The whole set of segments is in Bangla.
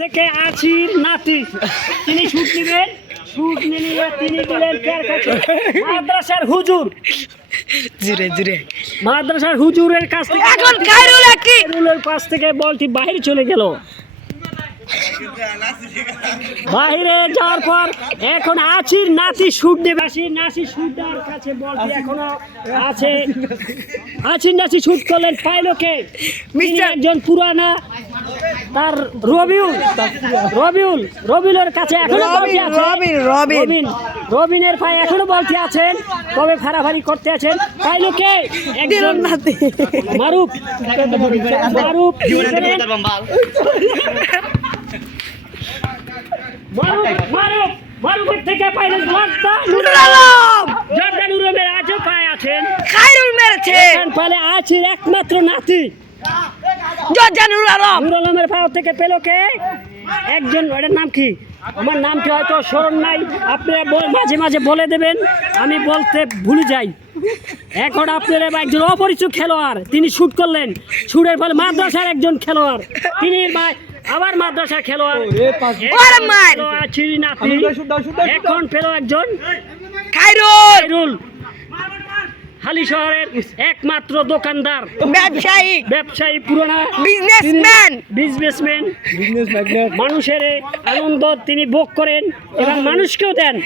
থেকে আছির নাতি তিনি শুট নেবেন। শুট নিয়ে তিনি দিলেন মাদ্রাসার হুজুর মাদ্রাসার হুজুরের কাছ থেকে এখন খায়রুলের কাছ থেকে বলটি বাইরে চলে গেল। বাইরে যাওয়ার পর এখন আছির নাতি শুট দেবে। নাসি শুট দেওয়ার কাছে বলটি এখনো আছে। আছির নাসি শুট করলেন, পাইলকে একজন পুরানা তার রবিউলের কাছে এখনো রবিনের পায়ে এখনো বলতে আছেন, তবে ফাড়াফাড়ি করতে আছেন। পাইলকে একজন মারুফ মারুফের থেকে পাইলেন জর্দানুরের আজও পায়ে আছেন। খায়রুল মেরেছে পালে আছির একমাত্র নাতি নুরুল আলমের পাও থেকে পেল কে একজন। এটার নাম কি? আমার নামটি হয়তো স্মরণ নাই, আপনারা মাঝে মাঝে বলে দেবেন, আমি বলতে ভুলে যাই। এখন আপনারা একজন অপরিচিত খেলোয়াড় তিনি শুট করলেন। শুটের ফলে মাদ্রাসার একজন খেলোয়াড় তিনি আবার মাদ্রাসার খেলোয়াড় এখন পেল একজন খায়রুল, হালি শহরের একমাত্র দোকানদার, ব্যবসায়ী পুরোনো বিজনেসম্যান। মানুষের আনন্দ তিনি ভোগ করেন এবং মানুষকেও দেন।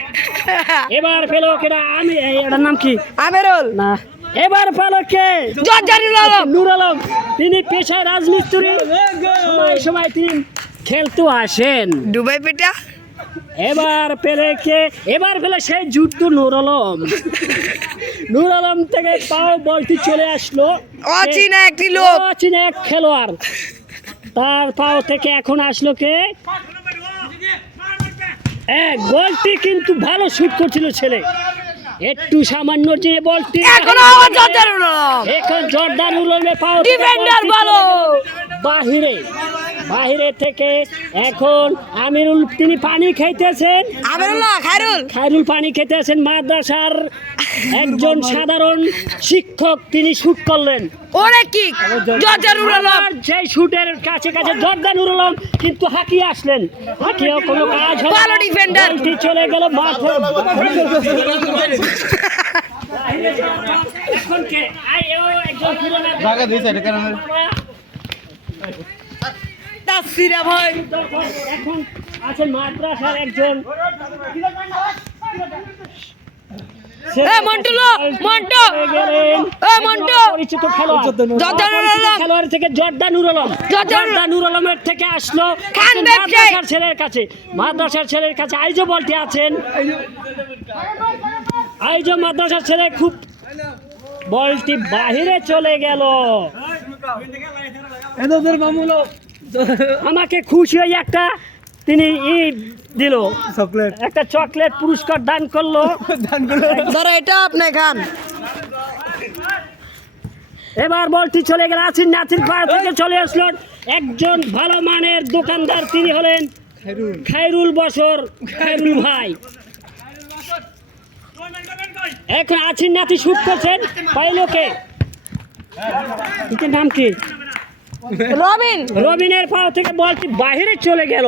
এবার পেল কেটা আমি, এটার নাম কি? আমেরুল না, এবার পেল কে? নুর আলম। তিনি পেশায় রাজমিস্ত্রি, সময় তিনি খেলতে আসেন দুবাই পেটা। এবার পেলে কে? এবার পেলে সেই যুদ্ধ নুর আলম থেকে পাও বলটি চলে আসলো অচেনা একটি লোক, অচেনা এক খেলোয়াড়। তার পাও থেকে এখন আসলো কে? বলটি কিন্তু ভালো শুট করছিল ছেলে, একটু সামান্য যে বলটি এখন জর্দানুর আলমের পাও বাহিরে থেকে এখন আমিরুল তিনি পানি খাইতেছেন। খায়রুল পানি খেতেছেন। মাদ্রাসার একজন সাধারণ শিক্ষক তিনি শুট করলেন। সেই শুটের কাছে জর্দানুর আলম কিন্তু হাঁকিয়ে আসলেন, হাঁকিয়েও কোনো কাজ হলো না। চলে গেল মাঠে। এখন কে? এখন আছেন মাদ্রাসার একজন পরিচিত খেলোয়াড় থেকে জর্দানুর আলমের থেকে আসলো মাদ্রাসার ছেলের কাছে আইজো বলতে আছেন। আইজো মাদ্রাসার ছেলে খুব বলটি বাহিরে চলে গেল। আমাকে খুশি হয়ে একটা তিনি দিল, একটা চকলেট পুরস্কার দান করলো। এটা আপনি খান। এবার বলটি চলে গেল আছির নাতির পা থেকে চলে আসলো একজন ভালো মানের দোকানদার, তিনি হলেন খায়রুল ভাই। এখন আছির নাতি শুট করছেন। পাইলকে নাম কি? রবিনের পাও থেকে বলটি বাহিরে চলে গেল।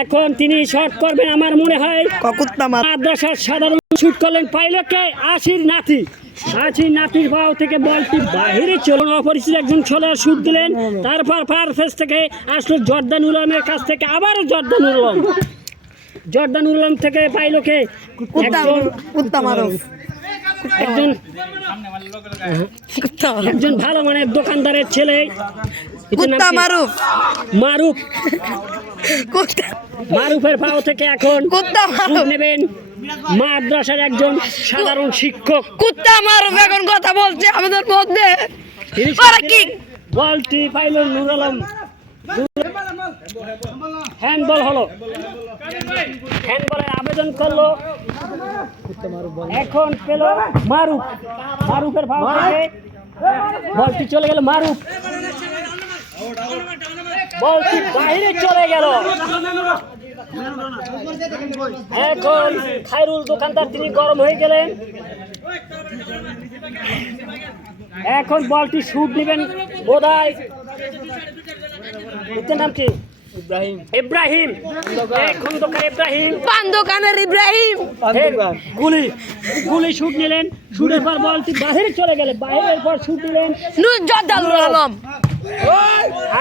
এখন তিনি শট করবেন আমার মনে হয়। মাদ্রাসার সাধারণ শুট করলেন পাইলকে আছির নাতির পাও থেকে বলটি বাহিরে চলে। অপরিচিত একজন খেলোয়াড় শুট দিলেন। তারপর পারফেস থেকে আসলো জর্দানুর আলমের কাছ থেকে আবারও জর্দানুর আলম থেকে পাইলকে একজন ভালো মানের দোকানদারের ছেলে মারুফের পাও থেকে এখন নেবেন মাদ্রাসার একজন সাধারণ শিক্ষক। এখন কথা বলছে আমাদের মধ্যে। বলটি পাইল নুর আলম। হ্যান্ডবল হলো, হ্যান্ডবলের আবেদন করলো। এখন পেল মারুফের ভাব থেকে বলটি চলে গেল। বলটি বাইরে চলে গেল। এখন খায়রুল দোকানদার তিনি গরম হয়ে গেলেন। এখন বলটি শুট নেবেন বোধহয় এর নাম কি? ইব্রাহিম। এই খন্দকার ইব্রাহিম পান দোকানের ইব্রাহিম। গুলি শুট নিলেন, শুটের পর বলটি বাহিরে চলে গেলে, বাহিরের পর শুট নিলেন। নুরুজ্জাদালুল আলম।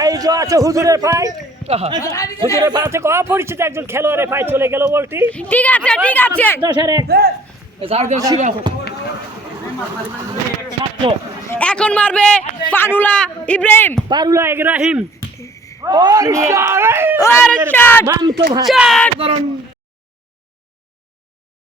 আইজ আছে হুজুরের পায়ে, হুজুরের পা থেকে অপরিচিত একজন খেলোয়াড়ের পায়ে চলে গেল বলটি। ঠিক আছে ঠিক আছে। 10-1 ছাত্র এখন মারবে পানুলা ইব্রাহিম। পারুলা ইব্রাহিম ওর শট মামতো ভাই। শট